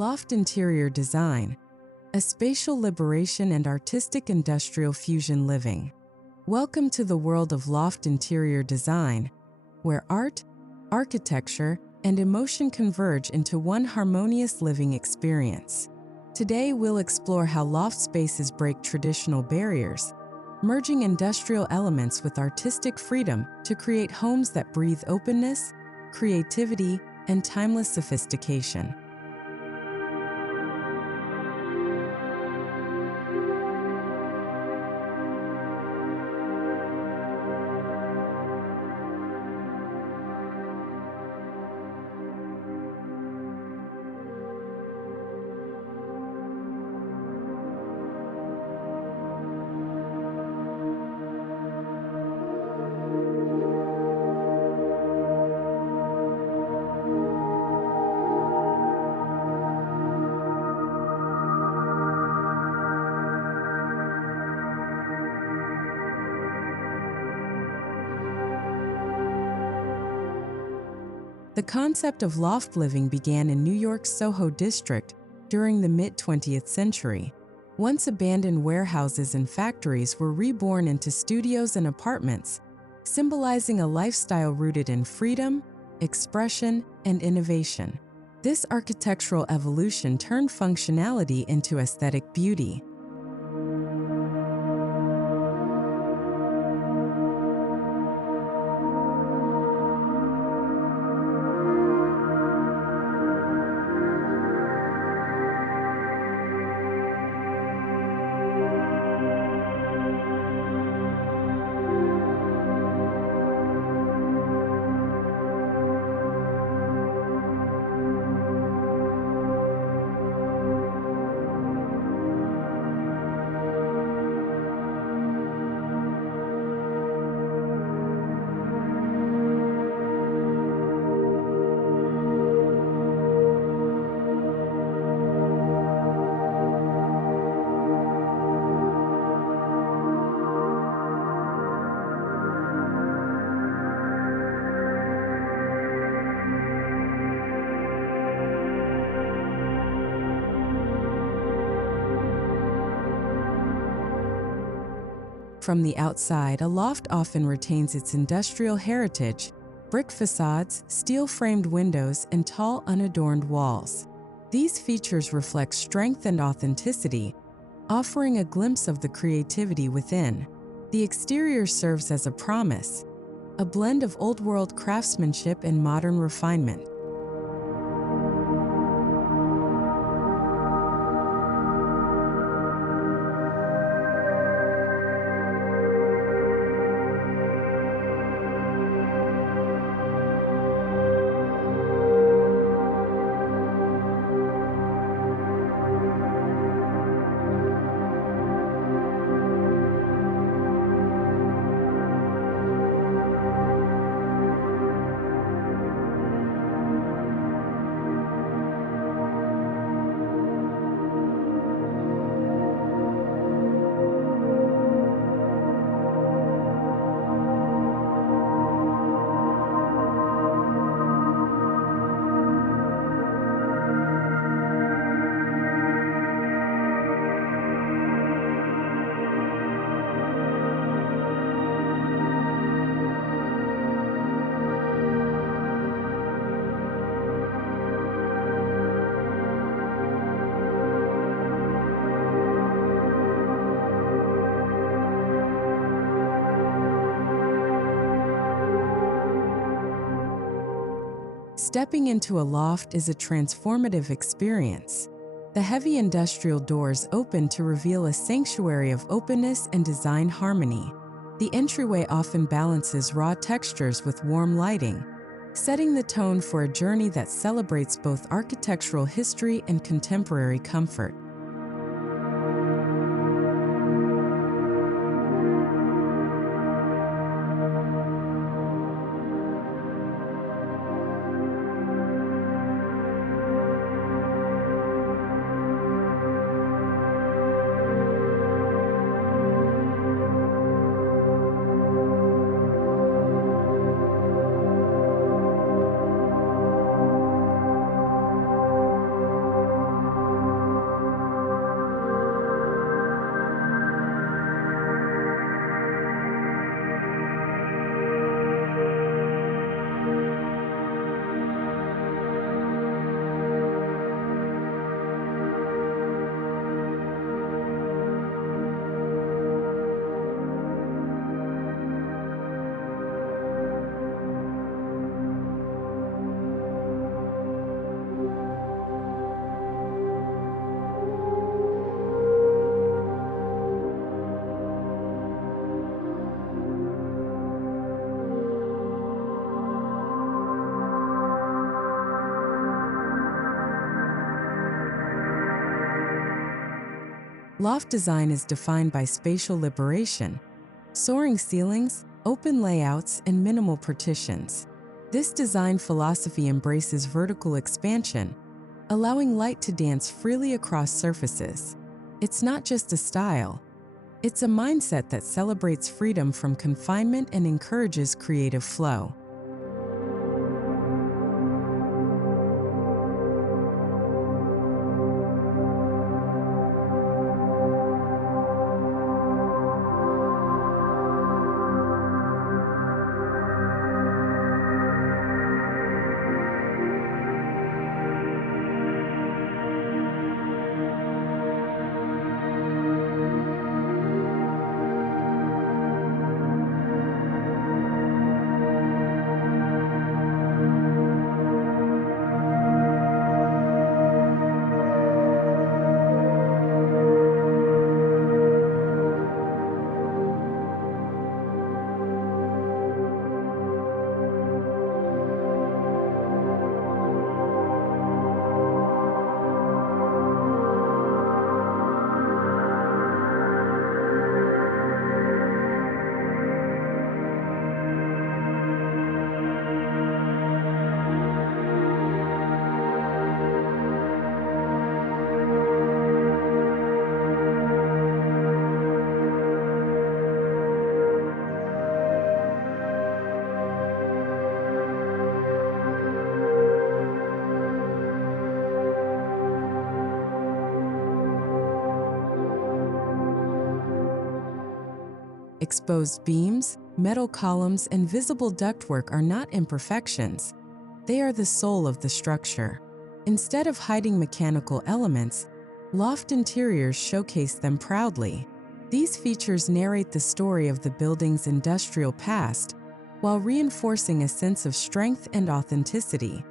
Loft Interior Design, a spatial liberation and artistic industrial fusion living. Welcome to the world of Loft Interior Design, where art, architecture, and emotion converge into one harmonious living experience. Today, we'll explore how loft spaces break traditional barriers, merging industrial elements with artistic freedom to create homes that breathe openness, creativity, and timeless sophistication. The concept of loft living began in New York's Soho district during the mid-20th century. Once abandoned warehouses and factories were reborn into studios and apartments, symbolizing a lifestyle rooted in freedom, expression, and innovation. This architectural evolution turned functionality into aesthetic beauty. From the outside, a loft often retains its industrial heritage: brick facades, steel-framed windows, and tall, unadorned walls. These features reflect strength and authenticity, offering a glimpse of the creativity within. The exterior serves as a promise, a blend of old-world craftsmanship and modern refinement. Stepping into a loft is a transformative experience. The heavy industrial doors open to reveal a sanctuary of openness and design harmony. The entryway often balances raw textures with warm lighting, setting the tone for a journey that celebrates both architectural history and contemporary comfort. Loft design is defined by spatial liberation, soaring ceilings, open layouts, and minimal partitions. This design philosophy embraces vertical expansion, allowing light to dance freely across surfaces. It's not just a style, it's a mindset that celebrates freedom from confinement and encourages creative flow. Exposed beams, metal columns, and visible ductwork are not imperfections. They are the soul of the structure. Instead of hiding mechanical elements, loft interiors showcase them proudly. These features narrate the story of the building's industrial past while reinforcing a sense of strength and authenticity.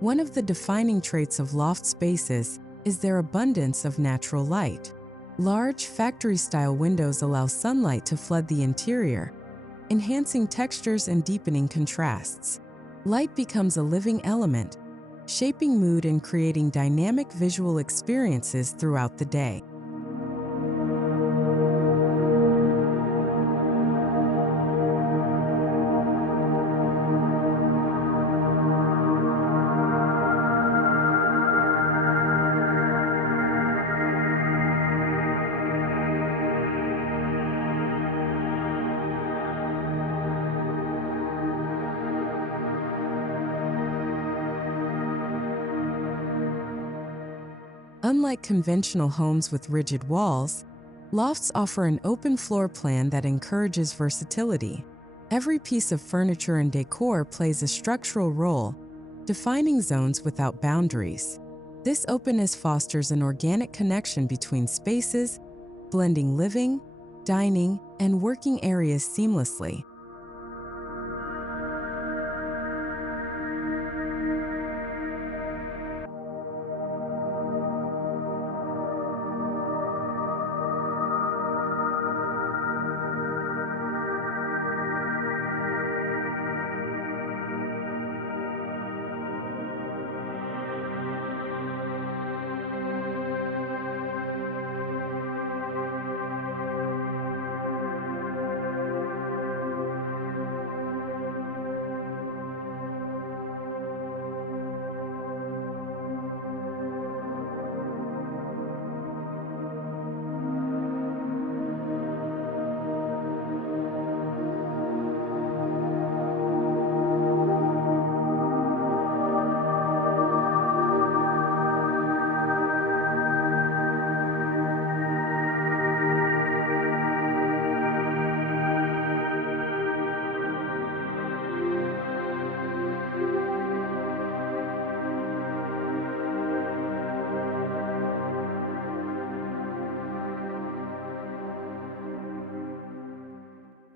One of the defining traits of loft spaces is their abundance of natural light. Large, factory-style windows allow sunlight to flood the interior, enhancing textures and deepening contrasts. Light becomes a living element, shaping mood and creating dynamic visual experiences throughout the day. Unlike conventional homes with rigid walls, lofts offer an open floor plan that encourages versatility. Every piece of furniture and decor plays a structural role, defining zones without boundaries. This openness fosters an organic connection between spaces, blending living, dining, and working areas seamlessly.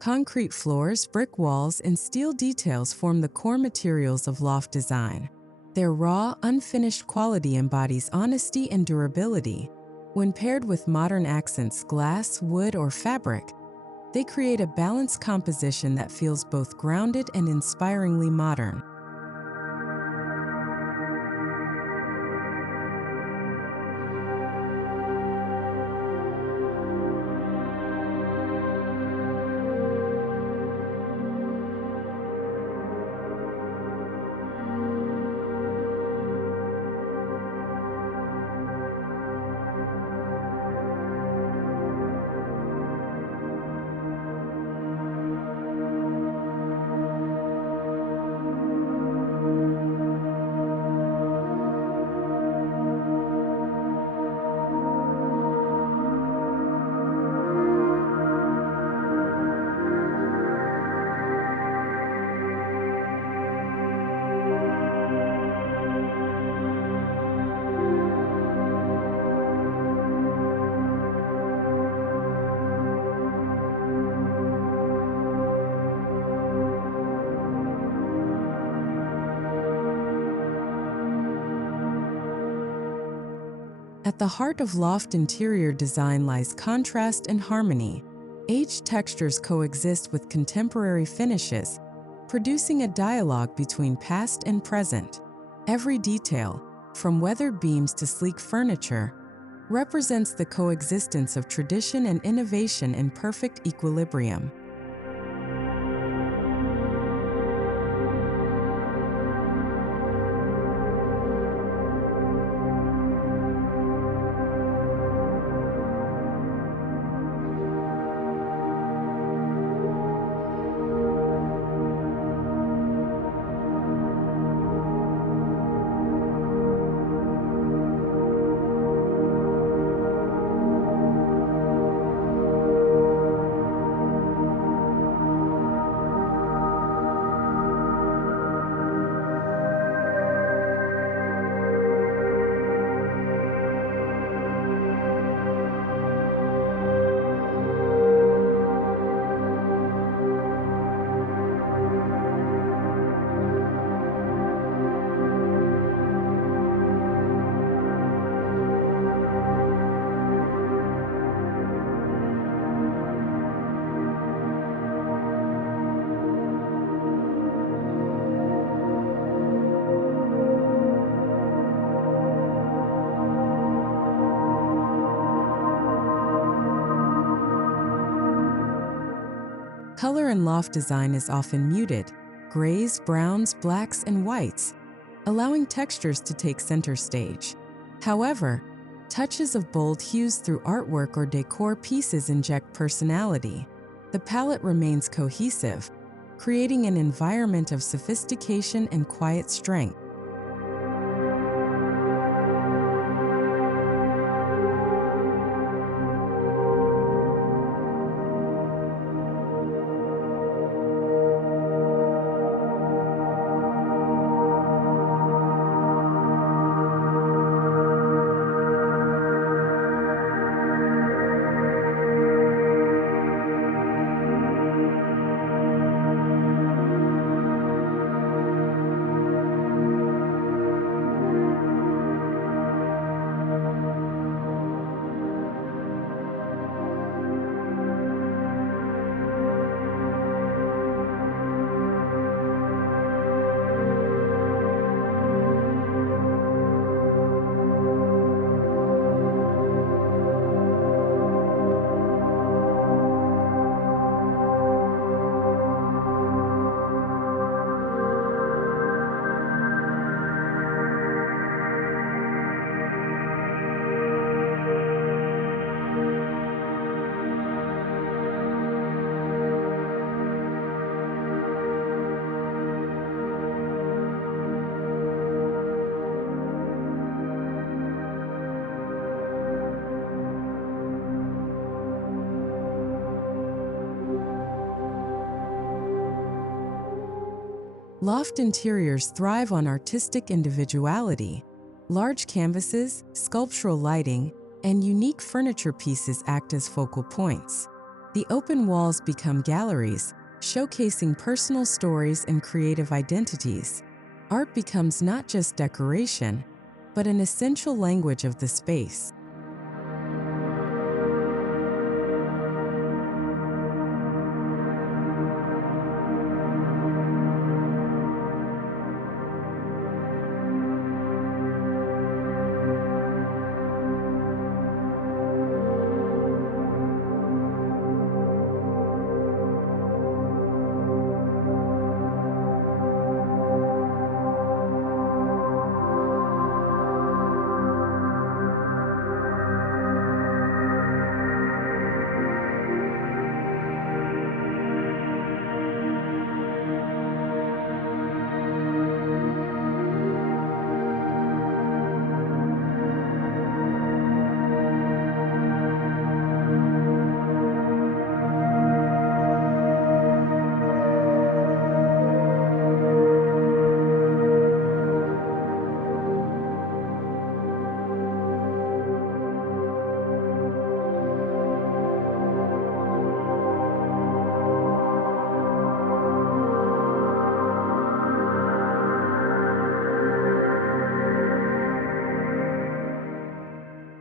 Concrete floors, brick walls, and steel details form the core materials of loft design. Their raw, unfinished quality embodies honesty and durability. When paired with modern accents, glass, wood, or fabric, they create a balanced composition that feels both grounded and inspiringly modern. At the heart of loft interior design lies contrast and harmony. Aged textures coexist with contemporary finishes, producing a dialogue between past and present. Every detail, from weathered beams to sleek furniture, represents the coexistence of tradition and innovation in perfect equilibrium. Color in loft design is often muted, grays, browns, blacks, and whites, allowing textures to take center stage. However, touches of bold hues through artwork or decor pieces inject personality. The palette remains cohesive, creating an environment of sophistication and quiet strength. Loft interiors thrive on artistic individuality. Large canvases, sculptural lighting, and unique furniture pieces act as focal points. The open walls become galleries, showcasing personal stories and creative identities. Art becomes not just decoration, but an essential language of the space.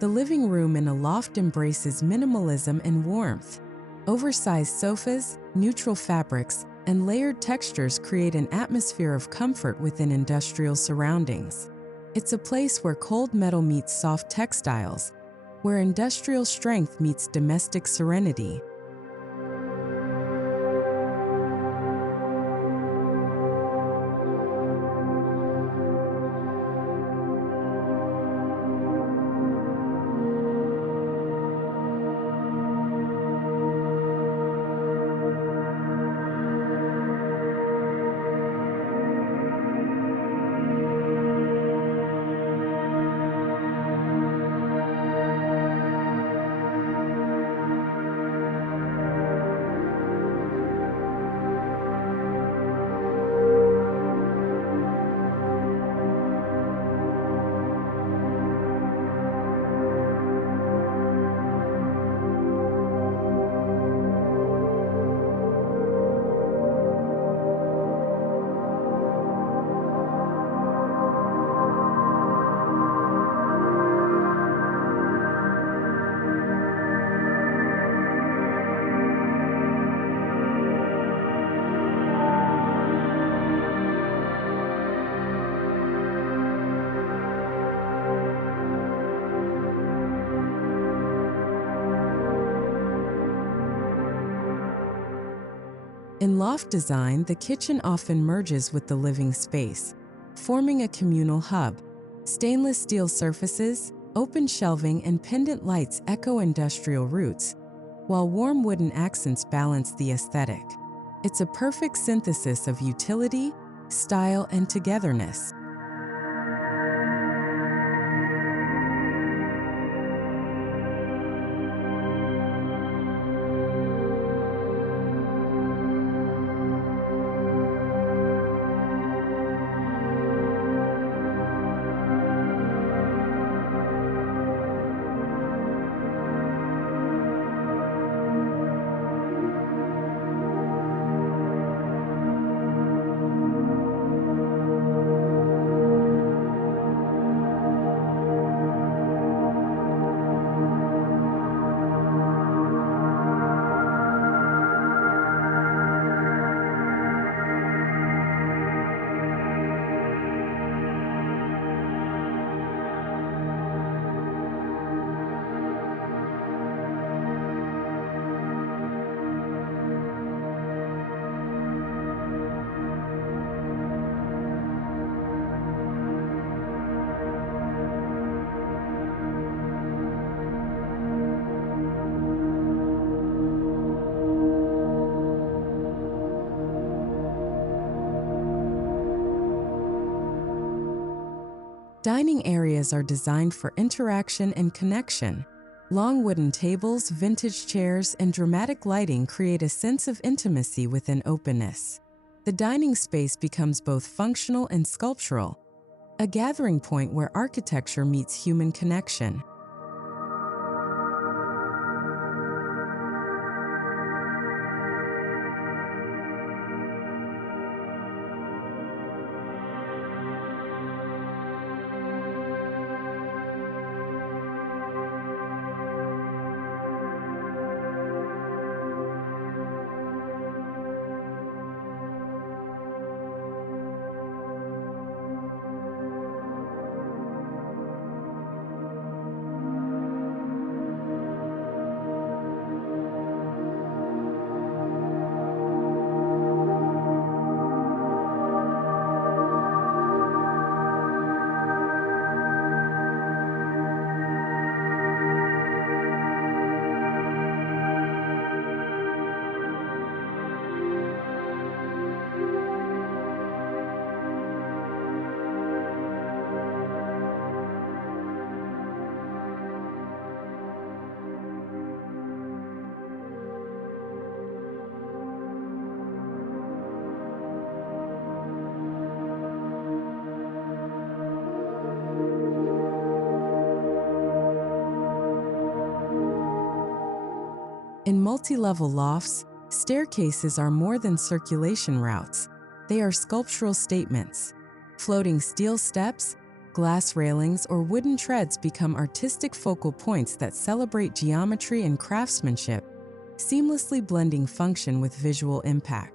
The living room in a loft embraces minimalism and warmth. Oversized sofas, neutral fabrics, and layered textures create an atmosphere of comfort within industrial surroundings. It's a place where cold metal meets soft textiles, where industrial strength meets domestic serenity. In loft design, the kitchen often merges with the living space, forming a communal hub. Stainless steel surfaces, open shelving, and pendant lights echo industrial roots, while warm wooden accents balance the aesthetic. It's a perfect synthesis of utility, style, and togetherness. Dining areas are designed for interaction and connection. Long wooden tables, vintage chairs, and dramatic lighting create a sense of intimacy within openness. The dining space becomes both functional and sculptural, a gathering point where architecture meets human connection. In multi-level lofts, staircases are more than circulation routes. They are sculptural statements. Floating steel steps, glass railings, or wooden treads become artistic focal points that celebrate geometry and craftsmanship, seamlessly blending function with visual impact.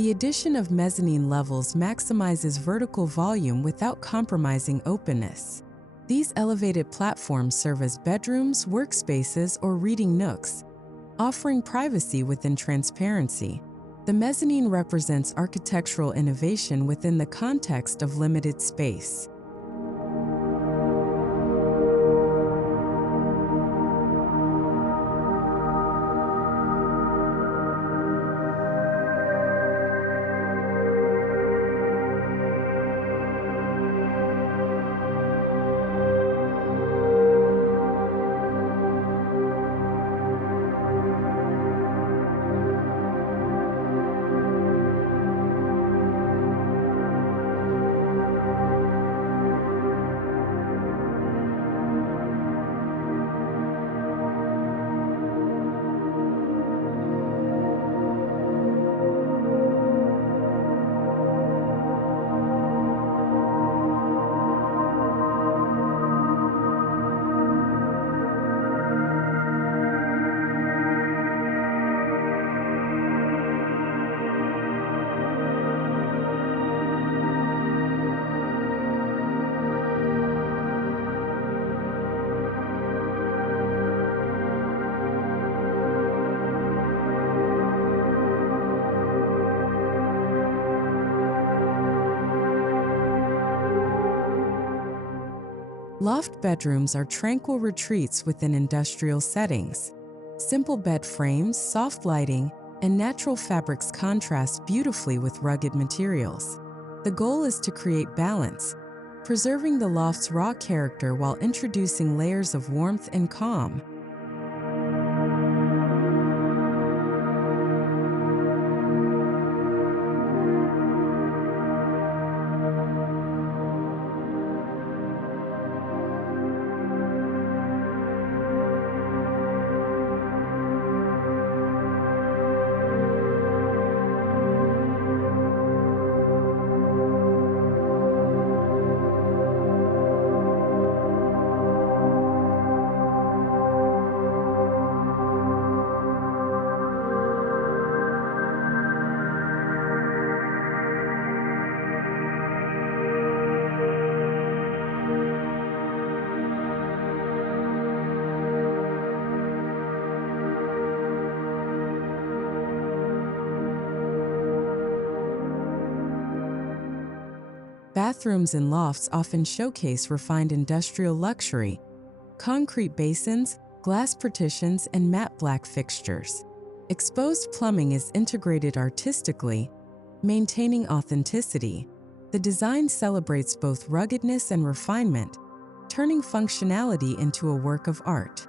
The addition of mezzanine levels maximizes vertical volume without compromising openness. These elevated platforms serve as bedrooms, workspaces, or reading nooks, offering privacy within transparency. The mezzanine represents architectural innovation within the context of limited space. Loft bedrooms are tranquil retreats within industrial settings. Simple bed frames, soft lighting, and natural fabrics contrast beautifully with rugged materials. The goal is to create balance, preserving the loft's raw character while introducing layers of warmth and calm. Bathrooms in lofts often showcase refined industrial luxury, concrete basins, glass partitions, and matte black fixtures. Exposed plumbing is integrated artistically, maintaining authenticity. The design celebrates both ruggedness and refinement, turning functionality into a work of art.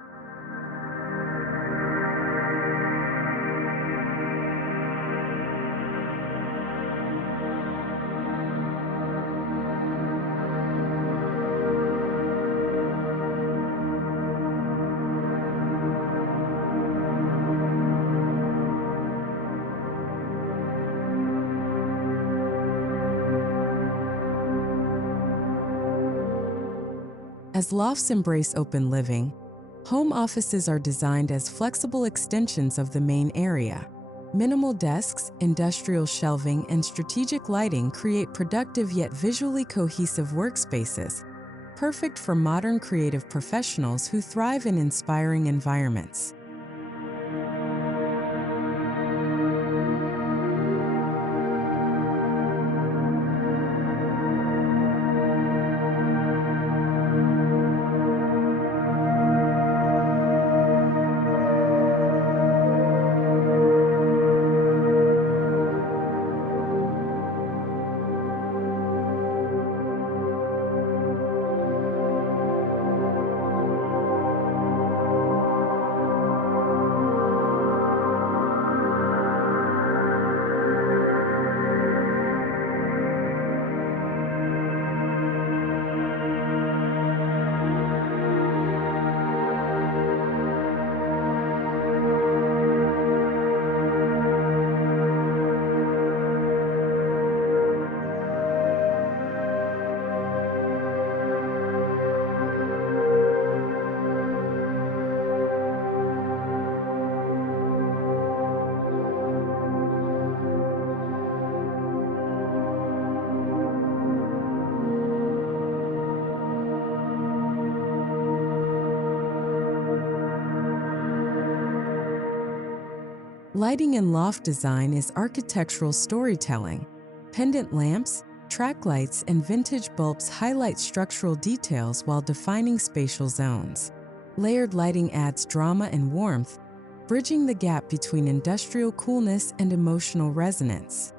As lofts embrace open living, home offices are designed as flexible extensions of the main area. Minimal desks, industrial shelving, and strategic lighting create productive yet visually cohesive workspaces, perfect for modern creative professionals who thrive in inspiring environments. Lighting in loft design is architectural storytelling. Pendant lamps, track lights, and vintage bulbs highlight structural details while defining spatial zones. Layered lighting adds drama and warmth, bridging the gap between industrial coolness and emotional resonance.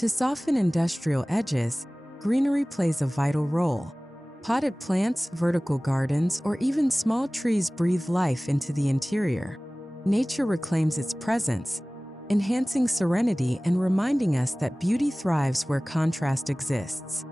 To soften industrial edges, greenery plays a vital role. Potted plants, vertical gardens, or even small trees breathe life into the interior. Nature reclaims its presence, enhancing serenity and reminding us that beauty thrives where contrast exists.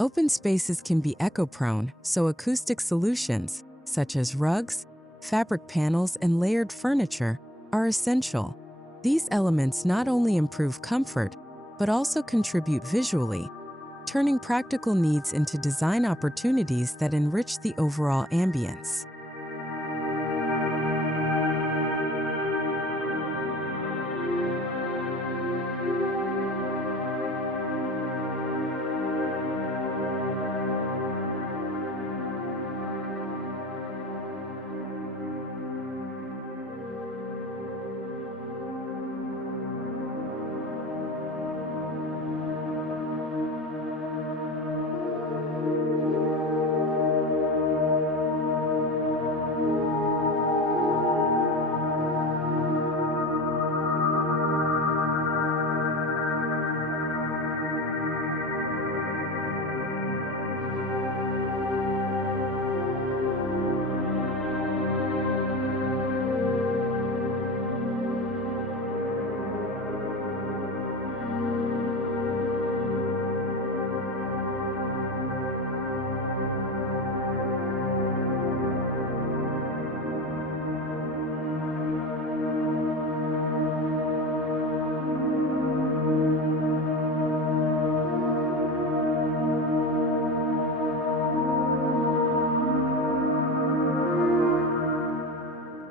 Open spaces can be echo-prone, so acoustic solutions, such as rugs, fabric panels, and layered furniture, are essential. These elements not only improve comfort, but also contribute visually, turning practical needs into design opportunities that enrich the overall ambience.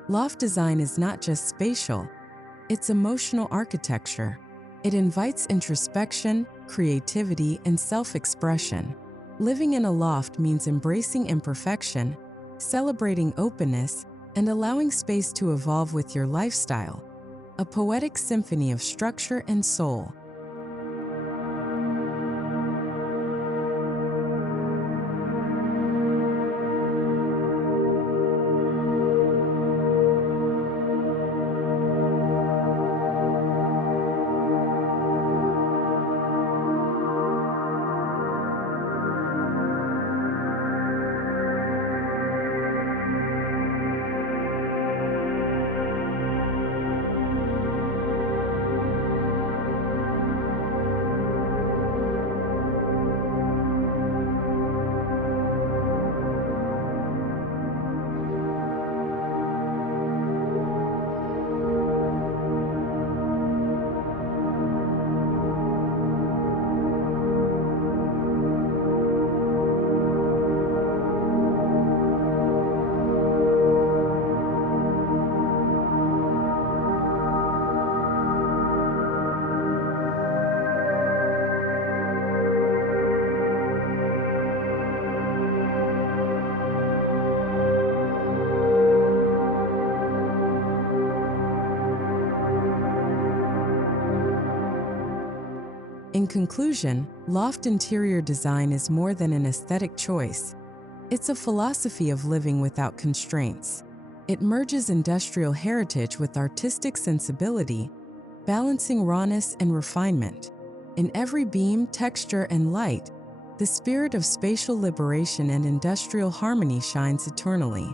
Loft design is not just spatial, it's emotional architecture. It invites introspection, creativity, and self-expression. Living in a loft means embracing imperfection, celebrating openness, and allowing space to evolve with your lifestyle. A poetic symphony of structure and soul. In conclusion, loft interior design is more than an aesthetic choice. It's a philosophy of living without constraints. It merges industrial heritage with artistic sensibility, balancing rawness and refinement. In every beam, texture, and light, the spirit of spatial liberation and industrial harmony shines eternally.